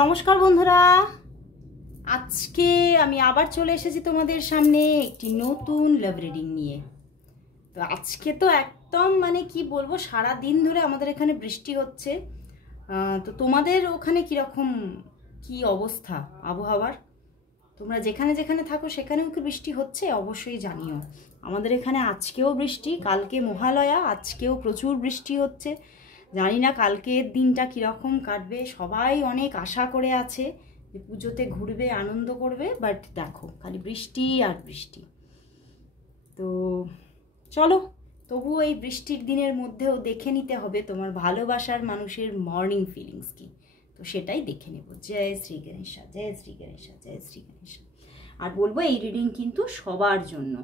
নমস্কার বন্ধুরা, আজকে আমি আবার চলে এসেছি তোমাদের সামনে একটি নতুন লাভ রিডিং নিয়ে। তো আজকে তো একদম কি বলবো, সারা দিন ধরে আমাদের এখানে বৃষ্টি হচ্ছে। তো তোমাদের ওখানে কীরকম কি অবস্থা আবহাওয়ার? তোমরা যেখানে যেখানে থাকো সেখানেও কি বৃষ্টি হচ্ছে? অবশ্যই জানিও। আমাদের এখানে আজকেও বৃষ্টি, কালকে মহালয়া, আজকেও প্রচুর বৃষ্টি হচ্ছে। জানি না কালকের দিনটা কীরকম কাটবে। সবাই অনেক আশা করে আছে যে পুজোতে ঘুরবে, আনন্দ করবে, বাট দেখো খালি বৃষ্টি আর বৃষ্টি। তো চলো, তবুও এই বৃষ্টির দিনের মধ্যেও দেখে নিতে হবে তোমার ভালোবাসার মানুষের মর্নিং ফিলিংস কি। তো সেটাই দেখে নেব। জয় শ্রী গণেশা, জয় শ্রী গণেশা, জয় শ্রী গণেশা। আর বলবো, এই রিডিং কিন্তু সবার জন্য।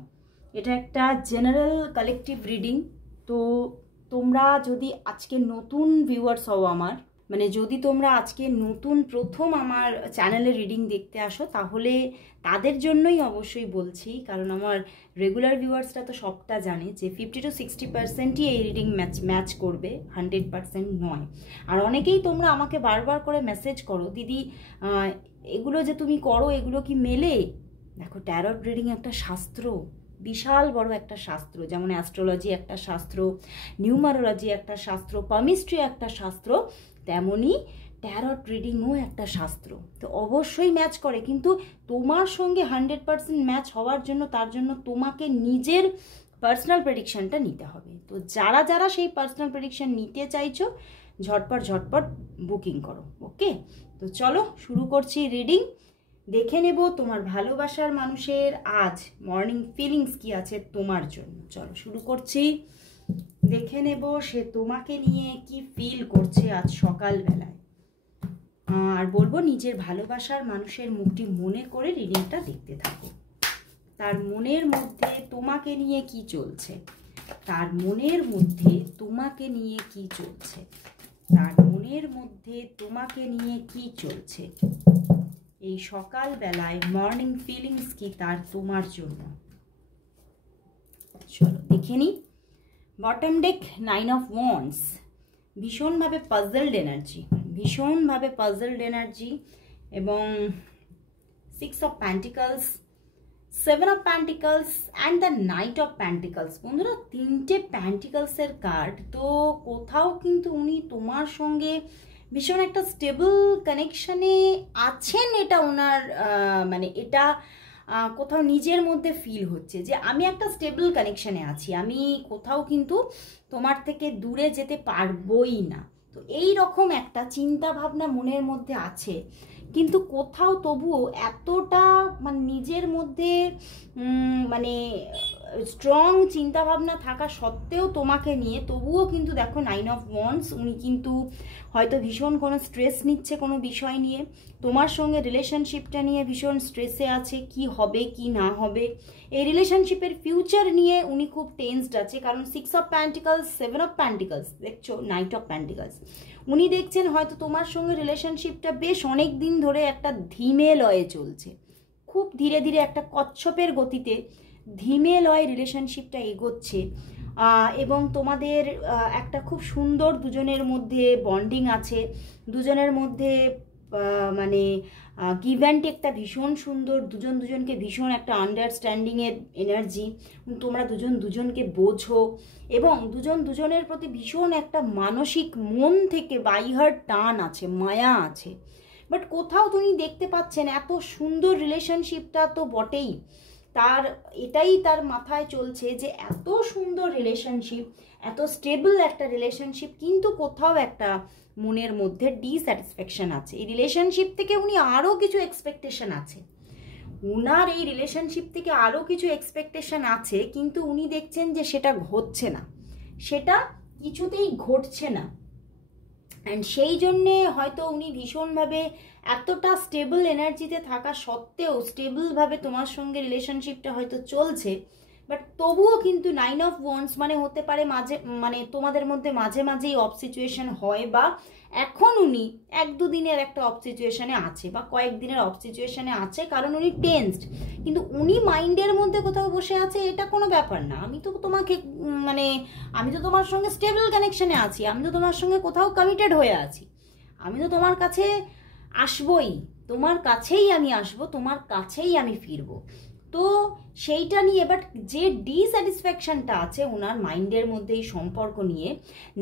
এটা একটা জেনারেল কালেকটিভ রিডিং। তো তোমরা যদি আজকে নতুন ভিউয়ার্স হও আমার, যদি তোমরা আজকে নতুন প্রথম আমার চ্যানেলে রিডিং দেখতে আসো, তাহলে তাদের জন্যই অবশ্যই বলছি। কারণ আমার রেগুলার ভিউয়ার্সরা তো সবটা জানে যে 50 to 60%ই এই রিডিং ম্যাচ করবে, 100% নয়। আর অনেকেই তোমরা আমাকে বারবার করে মেসেজ করো, দিদি এগুলো যে তুমি করো এগুলো কি মেলে? দেখো, ট্যারট রিডিং একটা শাস্ত্র, বিশাল বড় একটা শাস্ত্র। যেমন অ্যাস্ট্রোলজি একটা শাস্ত্র, নিউমারোলজি একটা শাস্ত্র, পামিস্ট্রি একটা শাস্ত্র, তেমনই ট্যারট রিডিংও একটা শাস্ত্র। তো অবশ্যই ম্যাচ করে, কিন্তু তোমার সঙ্গে 100% ম্যাচ হওয়ার জন্য, তার জন্য তোমাকে নিজের পার্সোনাল প্রেডিকশানটা নিতে হবে। তো যারা যারা সেই পার্সোনাল প্রেডিকশান নিতে চাইছো, ঝটপট বুকিং করো। ওকে, তো চলো শুরু করছি রিডিং। দেখে নেব তোমার ভালোবাসার মানুষের আজ মর্নিং ফিলিংস কি আছে তোমার জন্য। চলো শুরু করছি। দেখে নেব সে তোমাকে নিয়ে কি ফিল করছে আজ সকালবেলায়। আর বলবো, নিজের ভালোবাসার মানুষের মুখটি মনে করে রিডিংটা দেখতে থাকো। তার মনের মধ্যে তোমাকে নিয়ে কি চলছে, তার মনের মধ্যে তোমাকে নিয়ে কি চলছে, তার মনের মধ্যে তোমাকে নিয়ে কি চলছে এই সকালবেলায়। মর্নিং ফিলিংস কি তার তোমার জন্য। চলো দেখে নিই। বটম ডেক 9 of Wands, ভীষণভাবে পাজলড এনার্জি, ভীষণভাবে পাজলড এনার্জি। এবং 6 of Pentacles, 7 of Pentacles and the night of pentacles. বন্ধুরা, তিনটে প্যান্টিকলসের কার্ড। তো কোথাও কিন্তু উনি তোমার সঙ্গে ভীষণ একটা স্টেবল কানেকশানে আছেন। এটা ওনার এটা কোথাও নিজের মধ্যে ফিল হচ্ছে যে আমি একটা স্টেবল কানেকশানে আছি, আমি কোথাও কিন্তু তোমার থেকে দূরে যেতে পারবোই না। তো এই রকম একটা চিন্তা ভাবনা মনের মধ্যে আছে, কিন্তু কোথাও তবুও এতটা নিজের মধ্যে স্ট্রং চিন্তাভাবনা থাকা সত্ত্বেও তোমাকে নিয়ে, তবুও কিন্তু দেখো 9 of Wands, উনি কিন্তু হয়তো ভীষণ কোনো স্ট্রেস নিচ্ছে কোনো বিষয় নিয়ে, তোমার সঙ্গে রিলেশনশিপটা নিয়ে ভীষণ স্ট্রেসে আছে, কি হবে কি না হবে। এই রিলেশনশিপের ফিউচার নিয়ে উনি খুব টেন্সড আছে। কারণ 6 of Pentacles, 7 of Pentacles, দেখছো নাইট অফ প্যান্টিকলস। উনি দেখছেন হয়তো তোমার সঙ্গে রিলেশনশিপটা বেশ অনেক দিন ধরে একটা ধীমে লয়ে চলছে, খুব ধীরে ধীরে একটা কচ্ছপের গতিতে ধীমে লয়ে রিলেশনশিপটা এগোচ্ছে। এবং তোমাদের একটা খুব সুন্দর দুজনের মধ্যে বন্ডিং আছে, দুজনের মধ্যে গিভ অ্যান্ড টেকটা ভীষণ সুন্দর, দুজন দুজনকে ভীষণ একটা আন্ডারস্ট্যান্ডিংয়ের এনার্জি। তোমরা দুজন দুজনকে বোঝো এবং দুজন দুজনের প্রতি ভীষণ একটা মানসিক মন থেকে বাইহার টান আছে, মায়া আছে। বাট কোথাও তুমি দেখতে পাচ্ছেন এত সুন্দর রিলেশনশিপটা তো বটেই, এটাই তার মাথায় চলছে যে এত সুন্দর রিলেশনশিপ, এত স্টেবল একটা রিলেশনশিপ, কিন্তু কোথাও একটা মনের মধ্যে ডিস্যাটিসফ্যাকশন আছে। এই রিলেশনশিপ থেকে উনি আরও কিছু এক্সপেকটেশন আছে, উনার এই রিলেশনশিপ থেকে আরও কিছু এক্সপেকটেশন আছে, কিন্তু উনি দেখছেন যে সেটা হচ্ছে না, সেটা কিছুতেই ঘটছে না। অ্যান্ড সেই জন্যে হয়তো উনি ভীষণভাবে এতটা স্টেবল এনার্জিতে থাকা সত্ত্বেও, স্টেবলভাবে তোমার সঙ্গে রিলেশনশিপটা হয়তো চলছে, বাট তবুও কিন্তু 9 of Wands হতে পারে মাঝে তোমাদের মধ্যে মাঝে মাঝেই অফ সিচুয়েশন হয়, বা এখন উনি 1-2 দিনের একটা অফ সিচুয়েশনে আছে, বা কয়েকদিনের অফ সিচুয়েশনে আছে, কারণ উনি টেন্সড। কিন্তু উনি মাইন্ডের মধ্যে কোথাও বসে আছে, এটা কোনো ব্যাপার না, আমি তো তোমাকে আমি তো তোমার সঙ্গে স্টেবল কানেকশনে আছি, আমি তো তোমার সঙ্গে কোথাও কমিটেড হয়ে আছি, আমি তো তোমার কাছে আসবই, তোমার কাছেই আমি আসবো, তোমার কাছেই আমি ফিরবো। তো সেইটা নিয়ে বাট যে ডিস্যাটিসফ্যাকশনটা আছে ওনার মাইন্ডের মধ্যে এই সম্পর্ক নিয়ে,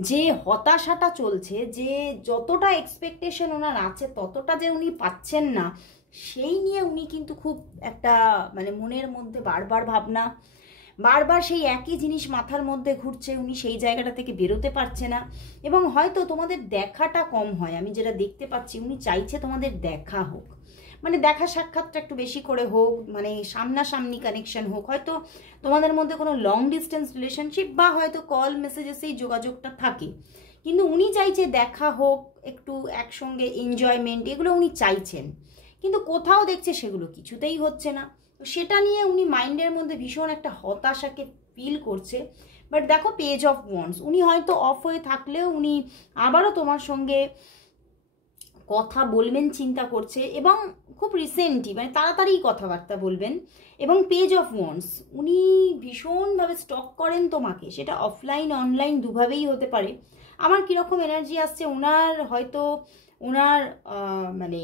যে হতাশাটা চলছে, যে যতটা এক্সপেকটেশন ওনার আছে ততটা যে উনি পাচ্ছেন না, সেই নিয়ে উনি কিন্তু খুব একটা মানে মনের মধ্যে বারবার ভাবনা, বারবার সেই একই জিনিস মাথার মধ্যে ঘুরছে, উনি সেই জায়গাটা থেকে বেরোতে পারছে না। এবং হয়তো তোমাদের দেখাটা কম হয়, আমি যেটা দেখতে পাচ্ছি উনি চাইছে তোমাদের দেখা হোক, মানে দেখা সাক্ষাৎটা একটু বেশি করে হোক, মানে সামনাসামনি কানেকশন হোক, হয়তো তোমাদের মধ্যে কোনো লং ডিস্টেন্স রিলেশনশিপ বা হয়তো কল মেসেজেসেই যোগাযোগটা থাকে, কিন্তু উনি চাইছে দেখা হোক, একটু একসঙ্গে এনজয়মেন্ট, এগুলো উনি চাইছেন, কিন্তু কোথাও দেখছে সেগুলো কিছুতেই হচ্ছে না। তো সেটা নিয়ে উনি মাইন্ডের মধ্যে ভীষণ একটা হতাশাকে ফিল করছে। বাট দেখো পেজ অফ ওয়ান্ডস, উনি হয়তো অফ হয়ে থাকলেও উনি আবারও তোমার সঙ্গে কথা বলবেন চিন্তা করছে, এবং খুব রিসেন্টলি মানে তাড়াতাড়ি কথাবার্তা বলবেন। এবং পেজ অফ ওয়ান্ডস উনি ভীষণভাবে স্টক করেন তোমাকে, সেটা অফলাইন অনলাইন দুভাবেই হতে পারে। আমার কীরকম এনার্জি আসছে, ওনার হয়তো ওনার মানে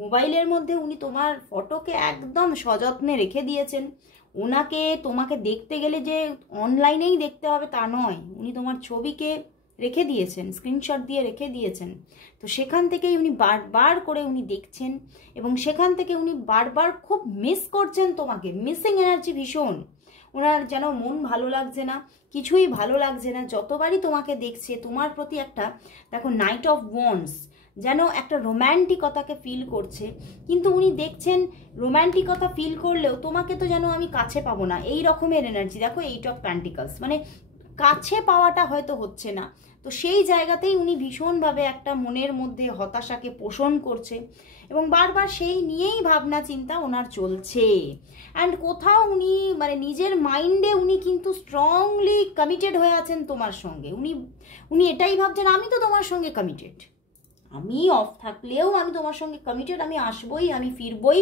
মোবাইলের মধ্যে উনি তোমার ফটোকে একদম সযত্নে রেখে দিয়েছেন। ওনাকে তোমাকে দেখতে গেলে যে অনলাইনেই দেখতে হবে তা নয়, উনি তোমার ছবিকে রেখে দিয়েছেন, স্ক্রিনশট দিয়ে রেখে দিয়েছেন। তো সেখান থেকেই উনি বারবার করে উনি দেখছেন, এবং সেখান থেকে উনি বারবার খুব মিস করছেন তোমাকে, মিসিং এনার্জি ভীষণ। ওনার যেন মন ভালো লাগছে না, কিছুই ভালো লাগছে না, যতবারই তোমাকে দেখছে তোমার প্রতি একটা দেখো নাইট অফ ওয়ান্ডস, যেন একটা রোম্যান্টিকতাকে ফিল করছে। কিন্তু উনি দেখছেন রোম্যান্টিকতা ফিল করলেও তোমাকে তো যেন আমি কাছে পাবো না, এই রকমের এনার্জি। দেখো 8 অফ প্যান্টিকলস, মানে কাছে পাওয়াটা হয়তো হচ্ছে না। তো সেই জায়গাতেই উনি ভীষণভাবে একটা মনের মধ্যে হতাশাকে পোষণ করছে, এবং বারবার সেই নিয়েই ভাবনা চিন্তা ওনার চলছে। অ্যান্ড কোথাও উনি মানে নিজের মাইন্ডে উনি কিন্তু স্ট্রংলি কমিটেড হয়ে আছেন তোমার সঙ্গে। উনি এটাই ভাবছেন আমি তো তোমার সঙ্গে কমিটেড, আমি অফ থাকলেও আমি তোমার সঙ্গে কমিটেড, আমি আসবই, আমি ফিরবই,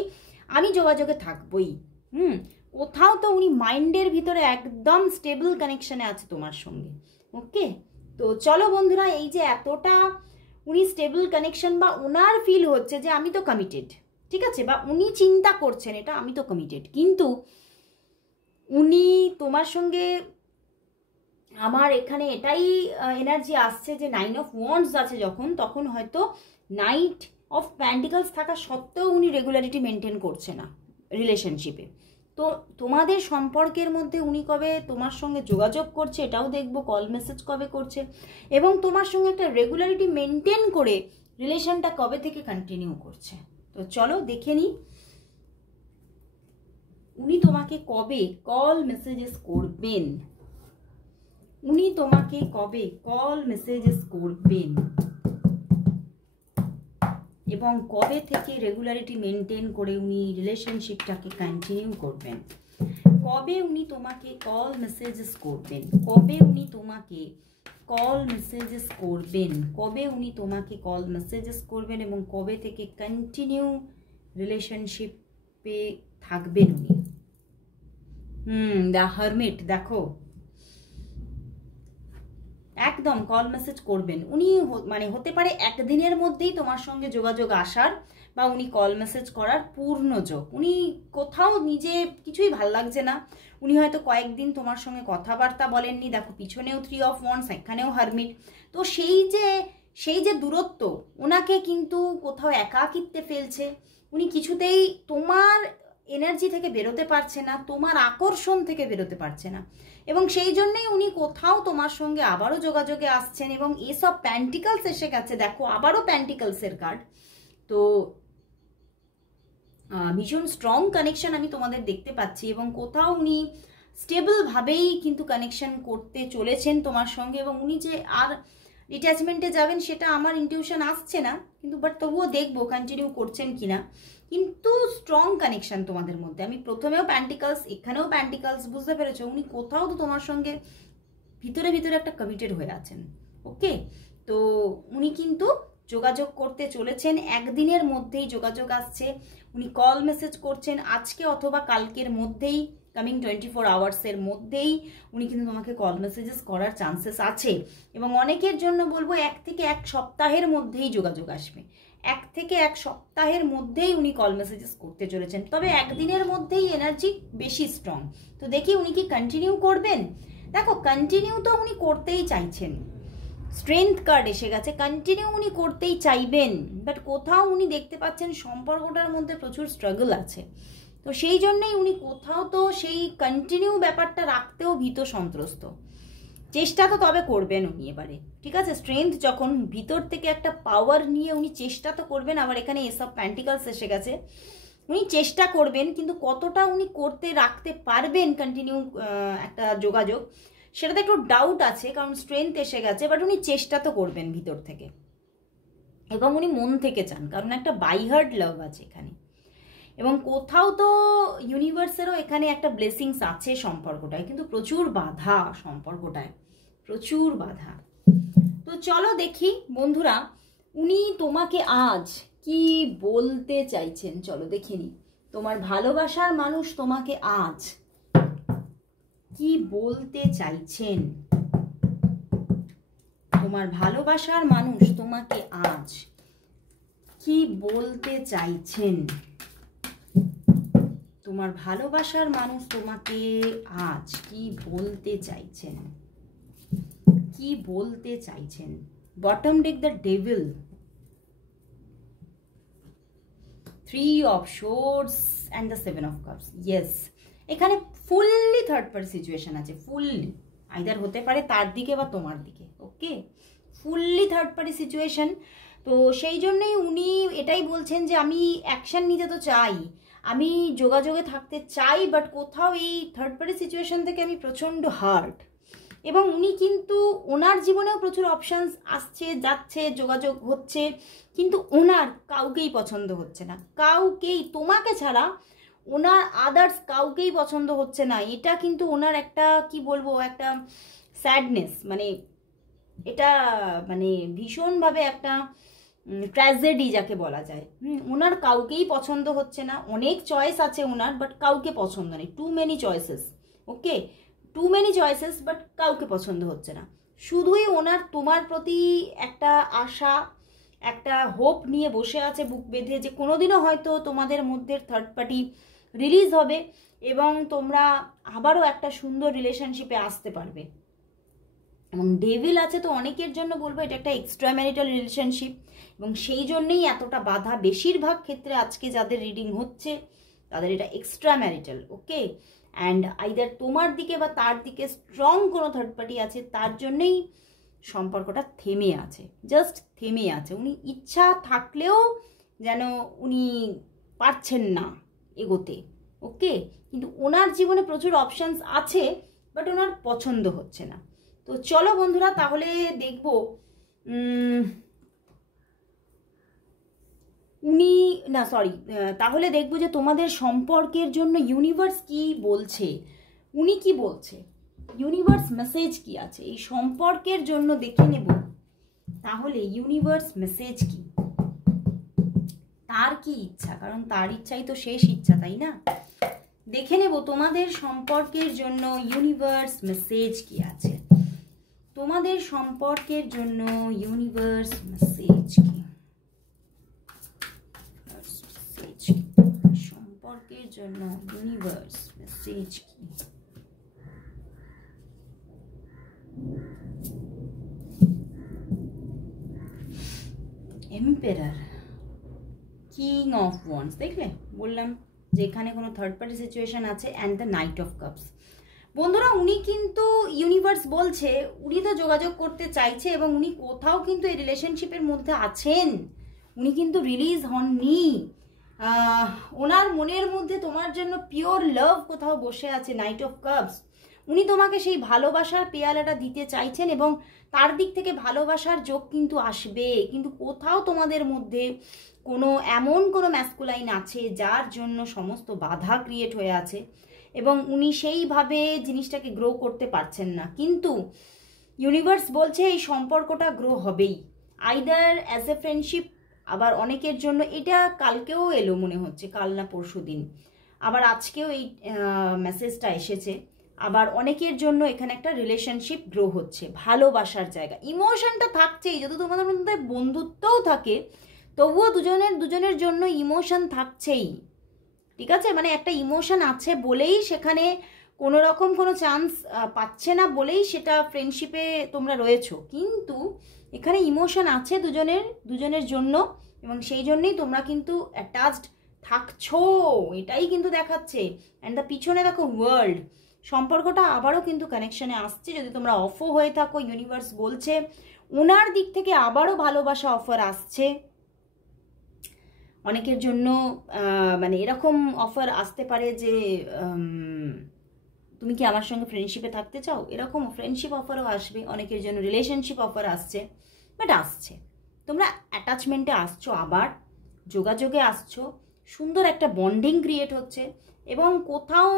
আমি যোগাযোগে থাকবই। কোথাও তো উনি মাইন্ডের ভিতরে একদম স্টেবল কানেকশনে আছে তোমার সঙ্গে। ওকে, তো চলো বন্ধুরা, এই যে এতটা উনি স্টেবল কানেকশন বা ওনার ফিল হচ্ছে যে আমি তো কমিটেড, ঠিক আছে, বা উনি চিন্তা করছেন এটা আমি তো কমিটেড, কিন্তু উনি তোমার সঙ্গে, আমার এখানে এটাই এনার্জি আসছে যে 9 অফ ওয়ান্ডস আছে যখন, তখন হয়তো নাইট অফ প্যান্টিকলস থাকা সত্ত্বেও উনি রেগুলারিটি মেনটেন করছে না রিলেশনশিপে। তো তোমাদের সম্পর্কের মধ্যে উনি কবে তোমার সঙ্গে যোগাযোগ করছে এটাও দেখবো, কল মেসেজ কবে করছে, এবং তোমার সঙ্গে একটা রেগুলারিটি মেনটেন করে রিলেশনটা কবে থেকে কন্টিনিউ করছে। তো চলো দেখে নিই উনি তোমাকে কবে কল মেসেজেস করবেন, উনি তোমাকে কবে কল মেসেজেস করবেন, এবং কবে থেকে রেগুলারিটি মেনটেন করে উনি রিলেশনশিপটাকে কন্টিনিউ করবেন, কবে উনি তোমাকে কল মেসেজেস করবেন, কবে উনি তোমাকে কল মেসেজেস করবেন, কবে উনি তোমাকে কল মেসেজেস করবেন, এবং কবে থেকে কন্টিনিউ রিলেশনশিপে থাকবেন উনি। দ্য হারমিট, দেখো একদম কল মেসেজ করবেন উনি, মানে হতে পারে একদিনের মধ্যেই তোমার সঙ্গে যোগাযোগ আসার বা উনি কল মেসেজ করার পূর্ণ যোগ। উনি কোথাও নিজে কিছুই ভাল লাগছে না, উনি হয়তো কয়েকদিন তোমার সঙ্গে কথাবার্তা বলেননি। দেখো পিছনেও 3 অফ ওয়ান্ডস, এখানেও হারমিট। তো সেই যে দূরত্ব ওনাকে কিন্তু কোথাও একাকিত্বে ফেলছে, উনি কিছুতেই তোমার এনার্জি থেকে বেরোতে পারছে না, তোমার আকর্ষণ থেকে বেরোতে পারছে না, এবং সেই জন্যই উনি কোথাও তোমার সঙ্গে আবারও যোগাযোগে আসছেন। এবং এসব প্যান্টিকলস এসে গেছে, দেখো আবারও প্যান্টিকলসের কার্ড। তো ভীষণ স্ট্রং কানেকশন আমি তোমাদের দেখতে পাচ্ছি, এবং কোথাও উনি স্টেবলভাবেই কিন্তু কানেকশন করতে চলেছেন তোমার সঙ্গে, এবং উনি যে আর ডিট্যাচমেন্টে যাবেন সেটা আমার ইনটিউশন আসছে না, কিন্তু বাট তবুও দেখবো কন্টিনিউ করছেন কিনা। কিন্তু স্ট্রং কানেকশন তোমাদের মধ্যে, আমি প্রথমেও প্যান্টিকলস, এখানেও প্যান্টিকলস, বুঝতে পেরেছো উনি কোথাও তো তোমার সঙ্গে ভিতরে ভিতরে একটা কমিটেড হয়ে আছেন। ওকে, তো উনি কিন্তু যোগাযোগ করতে চলেছেন, একদিনের মধ্যেই যোগাযোগ আসছে, উনি কল মেসেজ করছেন আজকে অথবা কালকের মধ্যেই, কামিং 24 আওয়ার্সের মধ্যেই উনি কিন্তু তোমাকে কল মেসেজেস করার চান্সেস আছে। এবং অনেকের জন্য বলবো 1 থেকে 1 সপ্তাহের মধ্যেই যোগাযোগ আসবে, 1 থেকে 1 সপ্তাহের মধ্যেই উনি কল মেসেজেস করতে চলেছেন, তবে একদিনের মধ্যেই এনার্জি বেশি স্ট্রং। তো দেখি উনি কি কন্টিনিউ করবেন। দেখো কন্টিনিউ তো উনি করতেই চাইছেন, স্ট্রেংথ কার্ড এসে গেছে, কন্টিনিউ উনি করতেই চাইবেন, বাট কোথাও উনি দেখতে পাচ্ছেন সম্পর্কটার মধ্যে প্রচুর স্ট্রাগল আছে। তো সেই জন্যই উনি কোথাও তো সেই কন্টিনিউ ব্যাপারটা রাখতেও ভীত সন্ত্রস্ত। চেষ্টা তো তবে করবেন উনি এবারে, ঠিক আছে। স্ট্রেংথ যখন ভিতর থেকে একটা পাওয়ার নিয়ে উনি চেষ্টা তো করবেন। আবার এখানে এসব প্যান্টিকলস এসে গেছে, উনি চেষ্টা করবেন, কিন্তু কতটা উনি করতে রাখতে পারবেন কন্টিনিউ একটা যোগাযোগ, সেটাতে একটু ডাউট আছে, কারণ স্ট্রেংথ এসে গেছে। বাট উনি চেষ্টা তো করবেন ভিতর থেকে, এবং উনি মন থেকে চান, কারণ একটা বাই হার্ট লাভ আছে এখানে। এবং কোথাও তো ইউনিভার্সেরও এখানে একটা ব্লেসিংস আছে সম্পর্কটায়, কিন্তু প্রচুর বাধা সম্পর্কটায়, প্রচুর বাধা। তো চলো দেখি বন্ধুরা, উনি তোমাকে আজ কি বলতে চাইছেন, চলো দেখে নি। তোমার ভালোবাসার মানুষ তোমাকে আজ কি বলতে চাইছেন, তোমার ভালোবাসার মানুষ তোমাকে আজ কি বলতে চাইছেন, তোমার ভালোবাসার মানুষ তোমাকে আজ কি বলতে চাইছেন, কি বলতে চাইছেন। Bottom day the devil, 3 of Swords and the 7 of Cups। Yes, এখানে ফুললি থার্ড পার্টি সিচুয়েশন আছে, ফুললি আইদার হতে পারে তার দিকে বা তোমার দিকে। ওকে, ফুললি থার্ড পার্টি সিচুয়েশন। তো সেই জন্যই উনি এটাই বলছেন যে আমি অ্যাকশন নিতে তো চাই, আমি যোগাযোগে থাকতে চাই, বাট কোথাও এই থার্ড পার্টি সিচুয়েশন থেকে আমি প্রচণ্ড হার্ট। এবং উনি কিন্তু ওনার জীবনেও প্রচুর অপশানস আসছে যাচ্ছে, যোগাযোগ হচ্ছে, কিন্তু ওনার কাউকেই পছন্দ হচ্ছে না, কাউকেই, তোমাকে ছাড়া ওনার আদার্স কাউকেই পছন্দ হচ্ছে না। এটা কিন্তু ওনার একটা কি বলবো, একটা স্যাডনেস, মানে এটা মানে ভীষণভাবে একটা ট্র্যাজেডি যাকে বলা যায়। ওনার কাউকেই পছন্দ হচ্ছে না, অনেক চয়েস আছে ওনার, বাট কাউকে পছন্দ নেই, too many choices. Okay, too many choices, but কাউকে পছন্দ হচ্ছে না। শুধুই ওনার তোমার প্রতি একটা আশা, একটা হোপ নিয়ে বসে আছে বুক বেঁধে, যে কোনোদিনও হয়তো তোমাদের মধ্যে থার্ড পার্টি রিলিজ হবে এবং তোমরা আবারও একটা সুন্দর রিলেশনশিপে আসতে পারবে। এবং ডেভিল আছে, তো অনেকের জন্য বলবো এটা একটা এক্সট্রা ম্যারিটাল রিলেশনশিপ, এবং সেই জন্যই এতটা বাধা। বেশিরভাগ ক্ষেত্রে আজকে যাদের রিডিং হচ্ছে তাদের এটা extra marital. Okay, and either তোমার দিকে বা তার দিকে স্ট্রং কোনো থার্ড পার্টি আছে, তার জন্যই সম্পর্কটা থেমে আছে, জাস্ট থেমে আছে। উনি ইচ্ছা থাকলেও যেন উনি পারছেন না এগোতে। ওকে, কিন্তু ওনার জীবনে প্রচুর অপশানস আছে, বাট ওনার পছন্দ হচ্ছে না। তো চলো বন্ধুরা, তাহলে দেখবো তাহলে দেখবো যে তোমাদের সম্পর্কের জন্য ইউনিভার্স কি বলছে, উনি কি বলছে, ইউনিভার্স মেসেজ কি আছে এই সম্পর্কের জন্য, দেখে নেব তাহলে ইউনিভার্স মেসেজ কি, তার কি ইচ্ছা, কারণ তার ইচ্ছাই তো শেষ ইচ্ছা, তাই না। দেখে নেব তোমাদের সম্পর্কের জন্য ইউনিভার্স মেসেজ কি আছে, তোমাদের সম্পর্কের জন্য ইউনিভার্স মেসেজ কি, সম্পর্কের জন্য ইউনিভার্স মেসেজ কি। এম্পেরার, কিং অফ ওয়ান্স, দেখলে বললাম যে এখানে কোনো থার্ড পার্টি সিচুয়েশন আছে, and the night of cups. বন্ধুরা, উনি কিন্তু ইউনিভার্স বলছে উনি তো যোগাযোগ করতে চাইছে, এবং উনি কোথাও কিন্তু এই রিলেশনশিপের মধ্যে আছেন, উনি কিন্তু রিলিজ হননি। ওনার মনের মধ্যে তোমার জন্য পিওর লাভ কোথাও বসে আছে, নাইট অফ কাপস। উনি তোমাকে সেই ভালোবাসার পেয়ালাটা দিতে চাইছেন, এবং তার দিক থেকে ভালোবাসার যোগ কিন্তু আসবে, কিন্তু কোথাও তোমাদের মধ্যে এমন কোনো ম্যাসকুলাইন আছে যার জন্য সমস্ত বাধা ক্রিয়েট হয়ে আছে, এবং উনি সেইভাবে জিনিসটাকে গ্রো করতে পারছেন না। কিন্তু ইউনিভার্স বলছে এই সম্পর্কটা গ্রো হবেই, আইদার অ্যাজ এ ফ্রেন্ডশিপ, আবার অনেকের জন্য এটা কালকেও এলো মনে হচ্ছে, কাল না পরশু দিন, আবার আজকেও এই মেসেজটা এসেছে। আবার অনেকের জন্য এখানে একটা রিলেশনশিপ গ্রো হচ্ছে, ভালোবাসার জায়গা, ইমোশনটা থাকছেই। যদি তোমাদের মধ্যে বন্ধুত্বও থাকে, তবুও দুজনের জন্য ইমোশন থাকছেই, ঠিক আছে? মানে একটা ইমোশন আছে বলেই সেখানে কোনো রকম কোনো চান্স পাচ্ছে না বলেই সেটা ফ্রেন্ডশিপে তোমরা রয়েছো, কিন্তু এখানে ইমোশন আছে দুজনের জন্য, এবং সেই জন্যই তোমরা কিন্তু অ্যাটাচড থাকছো, এটাই কিন্তু দেখাচ্ছে। অ্যান্ড দ্য পিছনে দেখো ওয়ার্ল্ড, সম্পর্কটা আবারও কিন্তু কানেকশনে আসছে। যদি তোমরা অফও হয়ে থাকো, ইউনিভার্স বলছে ওনার দিক থেকে আবারও ভালোবাসা অফার আসছে। অনেকের জন্য মানে এরকম অফার আসতে পারে যে তুমি কি আমার সঙ্গে ফ্রেন্ডশিপে থাকতে চাও, এরকম ফ্রেন্ডশিপ অফারও আসবে। অনেকের জন্য রিলেশনশিপ অফার আসছে, বাট আসছে। তোমরা অ্যাটাচমেন্টে আসছো, আবার যোগাযোগে আসছো, সুন্দর একটা বন্ডিং ক্রিয়েট হচ্ছে, এবং কোথাও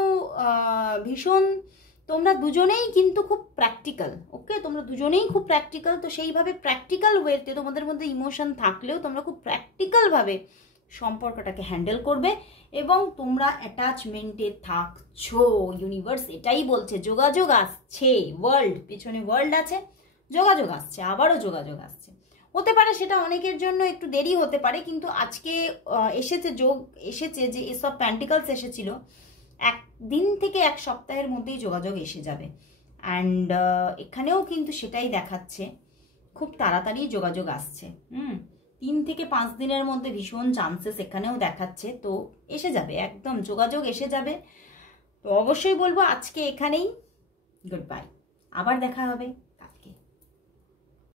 ভীষণ তোমরা দুজনেই কিন্তু খুব প্র্যাকটিক্যাল। ওকে, তোমরা দুজনেই খুব প্র্যাকটিক্যাল। তো সেইভাবে প্র্যাকটিক্যাল ওয়েতে তোমাদের মধ্যে ইমোশন থাকলেও তোমরা খুব প্র্যাকটিক্যালভাবে সম্পর্কটাকে হ্যান্ডেল করবে, এবং তোমরা অ্যাটাচমেন্টে থাকছো। ইউনিভার্স এটাই বলছে, যোগাযোগ আসছে। ওয়ার্ল্ড, পেছনে ওয়ার্ল্ড আছে, যোগাযোগ আসছে, আবারও যোগাযোগ আসছে। হতে পারে সেটা অনেকের জন্য একটু দেরি হতে পারে, কিন্তু আজকে এসেছে যোগ, এসেছে যে এসব প্যান্টিকলস এসেছিল, একদিন থেকে এক সপ্তাহের মধ্যেই যোগাযোগ এসে যাবে। অ্যান্ড এখানেও কিন্তু সেটাই দেখাচ্ছে, খুব তাড়াতাড়ি যোগাযোগ আসছে। 3 থেকে 5 দিনের মধ্যে ভীষণ চান্সেস এখানেও দেখাচ্ছে। তো এসে যাবে, একদম যোগাযোগ এসে যাবে। তো অবশ্যই বলবো আজকে এখানেই গুড বাই, আবার দেখা হবে।